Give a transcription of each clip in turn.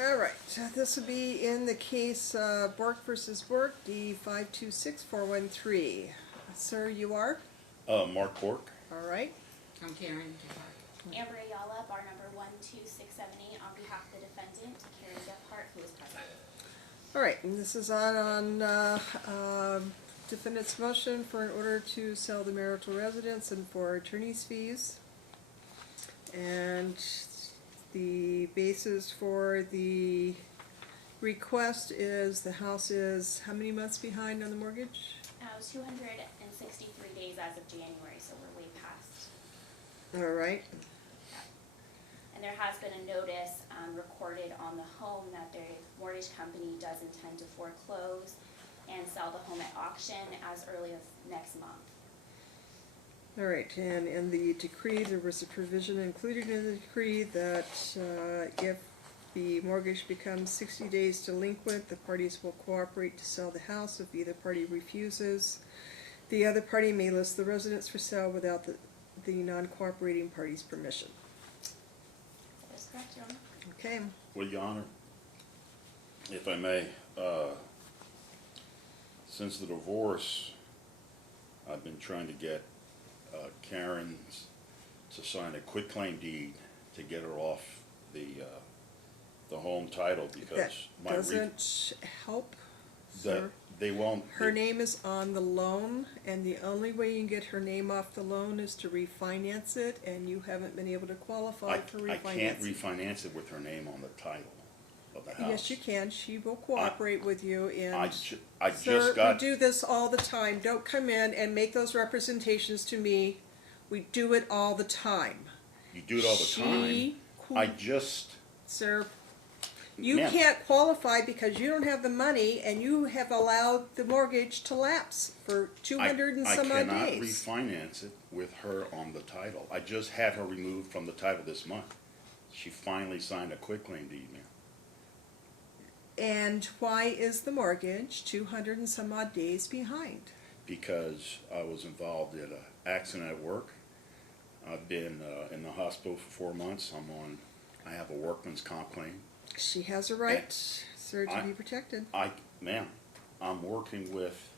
All right, this will be in the case Bork versus Bork, D526413. Sir, you are? Mark Bork. All right. I'm Karen. Amber Ayala, bar number 12678, on behalf of the defendant, Karen Gephardt, who is present. All right, and this is on defendant's motion for an order to sell the marital residence and for attorney's fees. And the basis for the request is the house is how many months behind on the mortgage? It was 263 days as of January, so we're way past. All right. And there has been a notice recorded on the home that the mortgage company does intend to foreclose and sell the home at auction as early as next month. All right, and in the decree, there was a provision included in the decree that if the mortgage becomes 60 days delinquent, the parties will cooperate to sell the house. If either party refuses, the other party may list the residence for sale without the non-cooperating party's permission. That is correct, Your Honor. Okay. Well, Your Honor, if I may, since the divorce, I've been trying to get Karen to sign a quitclaim deed to get her off the home title because That doesn't help, sir. They won't. Her name is on the loan, and the only way you can get her name off the loan is to refinance it, and you haven't been able to qualify for refinancing. I can't refinance it with her name on the title of the house. Yes, you can. She will cooperate with you. And I sir, just got. we do this all the time. Don't come in and make those representations to me. We do it all the time. You do it all the time. I just. Sir, you Ma'am. can't qualify because you don't have the money, and you have allowed the mortgage to lapse for 200 and some odd days. I cannot refinance it with her on the title. I just had her removed from the title this month. She finally signed a quitclaim deed, ma'am. And why is the mortgage 200 and some odd days behind? Because I was involved in an accident at work. I've been in the hospital for 4 months. I have a workman's comp claim. She has a right, sir, to be protected. Ma'am, I'm working with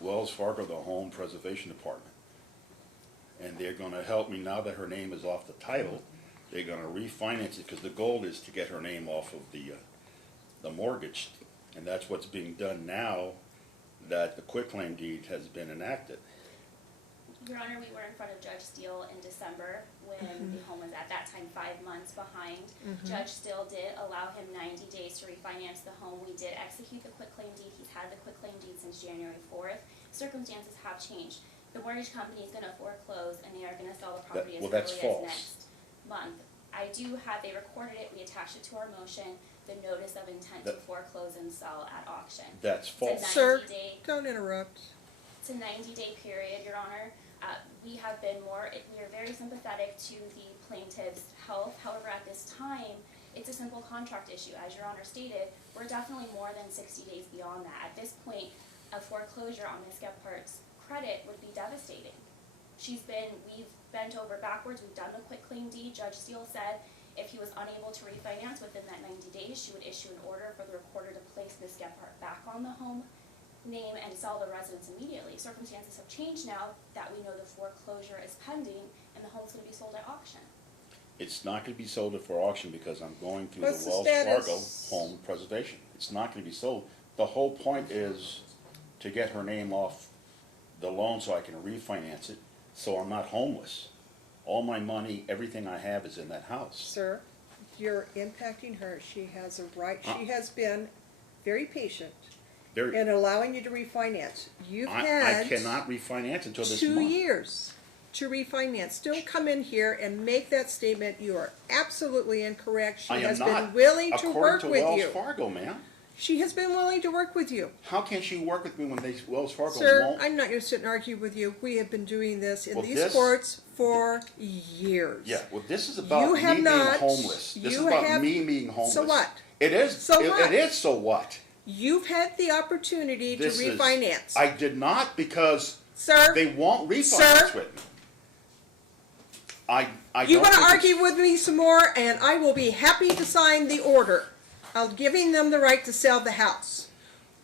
Wells Fargo, the Home Preservation Department. And they're gonna help me now that her name is off the title. They're gonna refinance it because the goal is to get her name off of the mortgage. And that's what's being done now that the quitclaim deed has been enacted. Your Honor, we were in front of Judge Steele in December when the home was at that time 5 months behind. Judge Steele did allow him 90 days to refinance the home. We did execute the quitclaim deed. He's had the quitclaim deed since January 4th. Circumstances have changed. The mortgage company is going to foreclose and they are going to sell the property as early as next month. They recorded it, we attached it to our motion, the notice of intent to foreclose and sell at auction. That's false. Sir, don't interrupt. It's a 90-day period, Your Honor. We are very sympathetic to the plaintiff's health. However, at this time, it's a simple contract issue. As Your Honor stated, we're definitely more than 60 days beyond that. At this point, a foreclosure on Ms. Gephardt's credit would be devastating. We've bent over backwards, we've done the quitclaim deed. Judge Steele said if he was unable to refinance within that 90 days, she would issue an order for the recorder to place Ms. Gephardt back on the home name and sell the residence immediately. Circumstances have changed now that we know the foreclosure is pending and the home's going to be sold at auction. It's not going to be sold for auction because I'm going through What's the the Wells status? Fargo Home Preservation. It's not going to be sold. The whole point is to get her name off the loan so I can refinance it, so I'm not homeless. All my money, everything I have is in that house. Sir, you're impacting her. She has a right. She has been very patient in allowing you to refinance. You've had I cannot refinance until this 2 month. years to refinance. Don't come in here and make that statement. You are absolutely incorrect. She has been willing to work with you. According to Wells Fargo, ma'am. She has been willing to work with you. How can she work with me when Wells Fargo Sir, won't? I'm not going to sit and argue with you. We have been doing this in Well, these courts for years. Yeah, well, this is about You me have being not. homeless. This is You about have- me being homeless. So what? It is. So what? It is so what? You've had the opportunity to This is- refinance. I did not because Sir, they won't refinance Sir? with me. You don't want to think argue it's- with me some more, and I will be happy to sign the order of giving them the right to sell the house.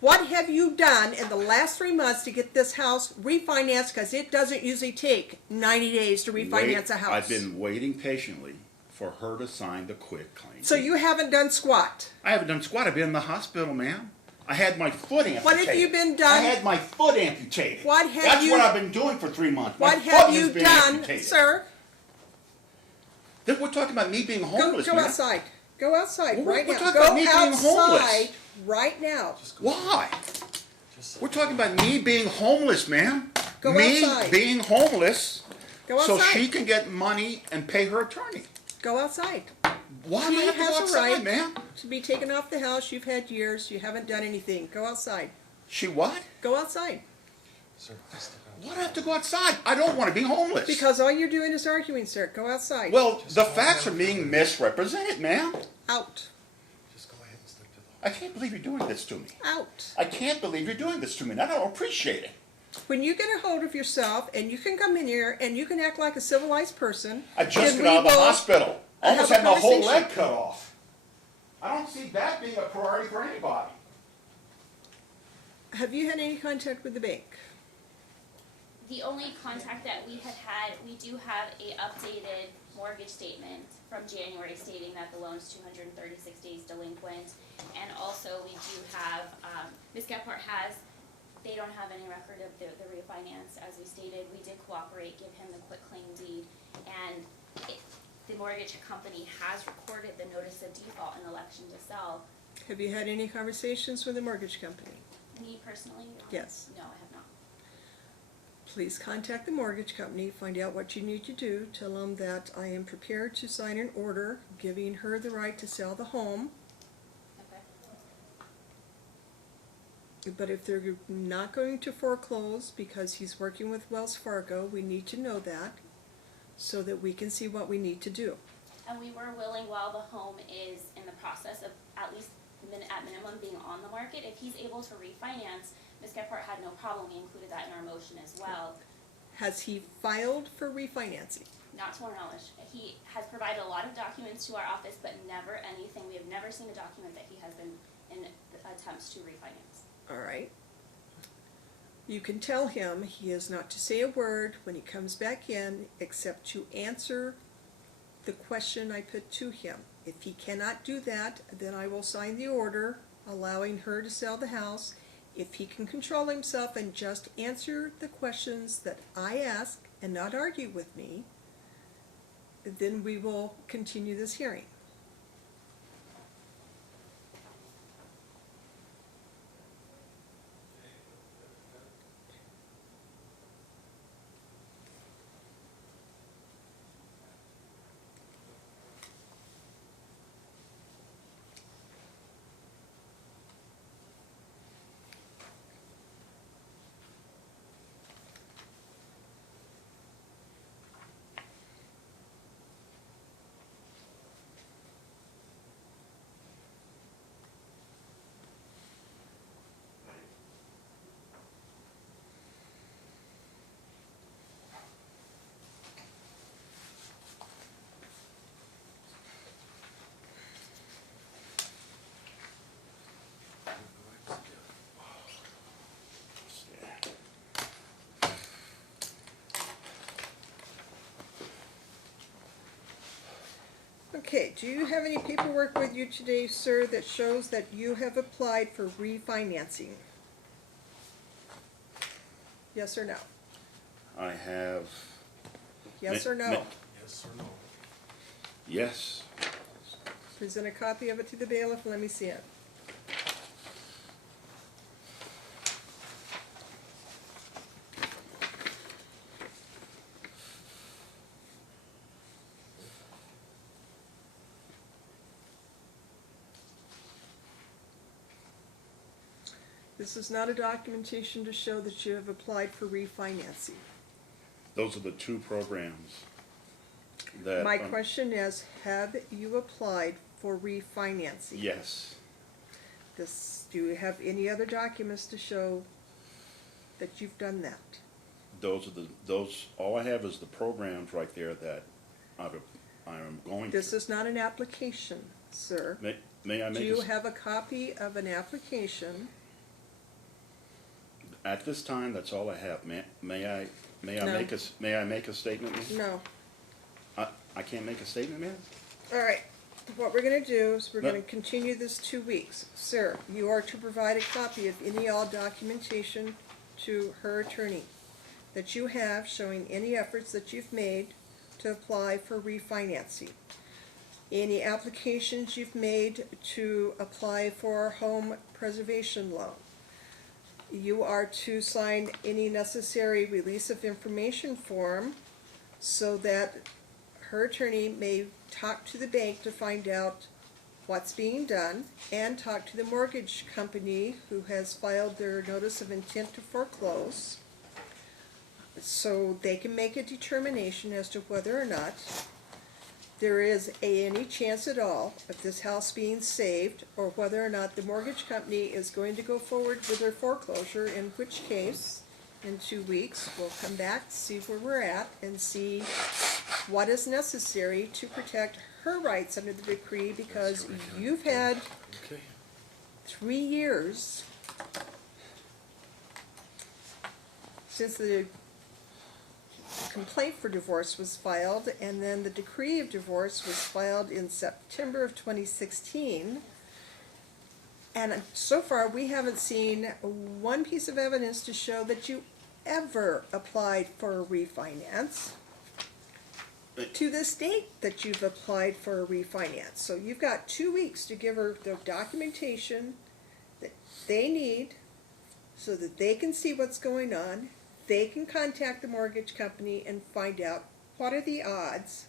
What have you done in the last 3 months to get this house refinanced? Because it doesn't usually take 90 days to refinance a house. I've been waiting patiently for her to sign the quit claim. So you haven't done squat. I haven't done squat. I've been in the hospital, ma'am. I had my foot amputated. What have you been done? I had my foot amputated. What have That's you- what I've been doing for 3 months. My What foot have has you been done, amputated. sir? Then we're talking about me being Go, homeless, go ma'am. outside. Go outside Well, right we're now. talking Go about me being homeless. outside right now. Why? We're talking about me being homeless, ma'am. Go me outside. being homeless Go so outside. she can get money and pay her attorney. Go outside. Why do She I have to has go a outside, right ma'am? to be taken off the house. You've had years. You haven't done anything. Go outside. She what? Go outside. Sir, please step out. Why do I have to go outside? I don't want to be homeless. Because all you're doing is arguing, sir. Go outside. Well, the facts are being misrepresented, ma'am. Out. Just go ahead and step to the I can't believe you're doing this to me. Out. I can't believe you're doing this to me, and I don't appreciate it. When you get a hold of yourself and you can come in here and you can act like a civilized person, I just then got out of we the will hospital. have Almost a had my whole conversation. leg cut off. I don't see that being a priority for anybody. Have you had any contact with the bank? The only contact that we had, we do have a updated mortgage statement from January stating that the loan's 236 days delinquent. And also we do have, Ms. Gephardt has, they don't have any record of the refinance. As we stated, we did cooperate, give him the quitclaim deed, and the mortgage company has recorded the notice of default and election to sell. Have you had any conversations with the mortgage company? Me personally, Your Honor? Yes. No, I have not. Please contact the mortgage company, find out what you need to do, tell them that I am prepared to sign an order giving her the right to sell the home, Okay. but if they're not going to foreclose because he's working with Wells Fargo, we need to know that so that we can see what we need to do. And we were willing, while the home is in the process of at least at minimum being on the market, if he's able to refinance, Ms. Gephardt had no problem, we included that in our motion as well. Has he filed for refinancing? Not to our knowledge. He has provided a lot of documents to our office, but never anything, we have never seen a document that he has been in attempts to refinance. All right. You can tell him he is not to say a word when he comes back in except to answer the question I put to him. If he cannot do that, then I will sign the order allowing her to sell the house. If he can control himself and just answer the questions that I ask and not argue with me, then we will continue this hearing. Okay, do you have any paperwork with you today, sir, that shows that you have applied for refinancing? Yes or no? I have, Yes Ma- or no? ma- yes or no. yes, Present a copy of it to the bailiff, let me see it. This is not a documentation to show that you have applied for refinancing. those are the two programs that. My question is, have you applied for refinancing? Yes, Do you have any other documents to show that you've done that? those, all I have is the programs right there that I'm going This to. is not an application, sir. May I Do make you a, have a copy of an application? at this time, that's all I have. May I No. may I make a statement, ma'am? No. I can't make a statement, ma'am? All right, what we're gonna do is we're No. gonna continue this 2 weeks. Sir, you are to provide a copy of any all documentation to her attorney that you have showing any efforts that you've made to apply for refinancing. Any applications you've made to apply for a home preservation loan. You are to sign any necessary release of information form so that her attorney may talk to the bank to find out what's being done and talk to the mortgage company who has filed their notice of intent to foreclose so they can make a determination as to whether or not there is any chance at all of this house being saved, or whether or not the mortgage company is going to go forward with their foreclosure, in which case, in 2 weeks, we'll come back, see where we're at, and see what is necessary to protect her rights under the decree, because you've had Okay. 3 years since the complaint for divorce was filed, and then the decree of divorce was filed in September of 2016. And so far, we haven't seen one piece of evidence to show that you ever applied for a refinance to this date that you've applied for a refinance. So you've got 2 weeks to give her the documentation that they need so that they can see what's going on. They can contact the mortgage company and find out what are the odds.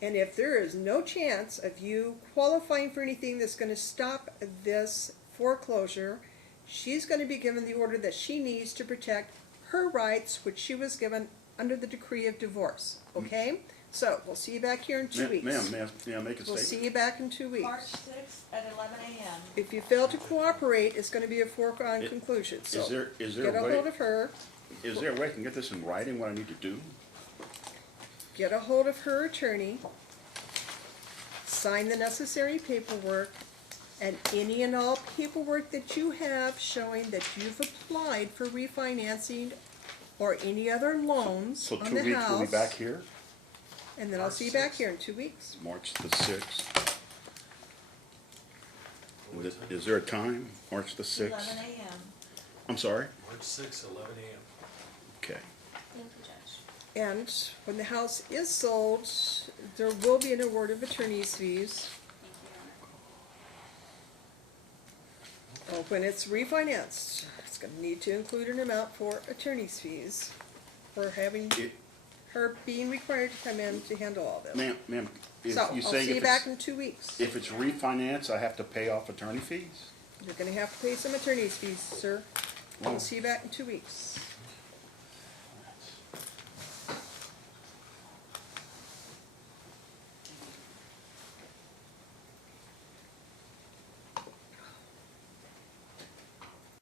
And if there is no chance of you qualifying for anything that's going to stop this foreclosure, she's going to be given the order that she needs to protect her rights, which she was given under the decree of divorce. Okay? So, we'll see you back here in 2 weeks. Ma'am, may I make a We'll statement? see you back in 2 weeks. March 6th at 11 a.m. If you fail to cooperate, it's going to be a foregone conclusion. So, Is there get a a way, hold of her. is there a way I can get this in writing, what I need to do? Get a hold of her attorney, sign the necessary paperwork, and any and all paperwork that you have showing that you've applied for refinancing or any other loans So on 2 the weeks, we'll be back house. here, And then I'll see you back here in 2 weeks. March the 6th. Is there a time, March the 6th? 11 a.m. I'm sorry? March 6th, 11 a.m. Okay. Thank you, Judge. And when the house is sold, there will be an award of attorney's fees. Thank you, Your Honor. When it's refinanced, it's gonna need to include an amount for attorney's fees for having It- her being required to come in to handle all this. Ma'am, if So, I'll you see saying you if back it's, in 2 weeks. if it's refinance, I have to pay off attorney fees? You're gonna have to pay some attorney's fees, sir. Well- I'll see you back in 2 weeks.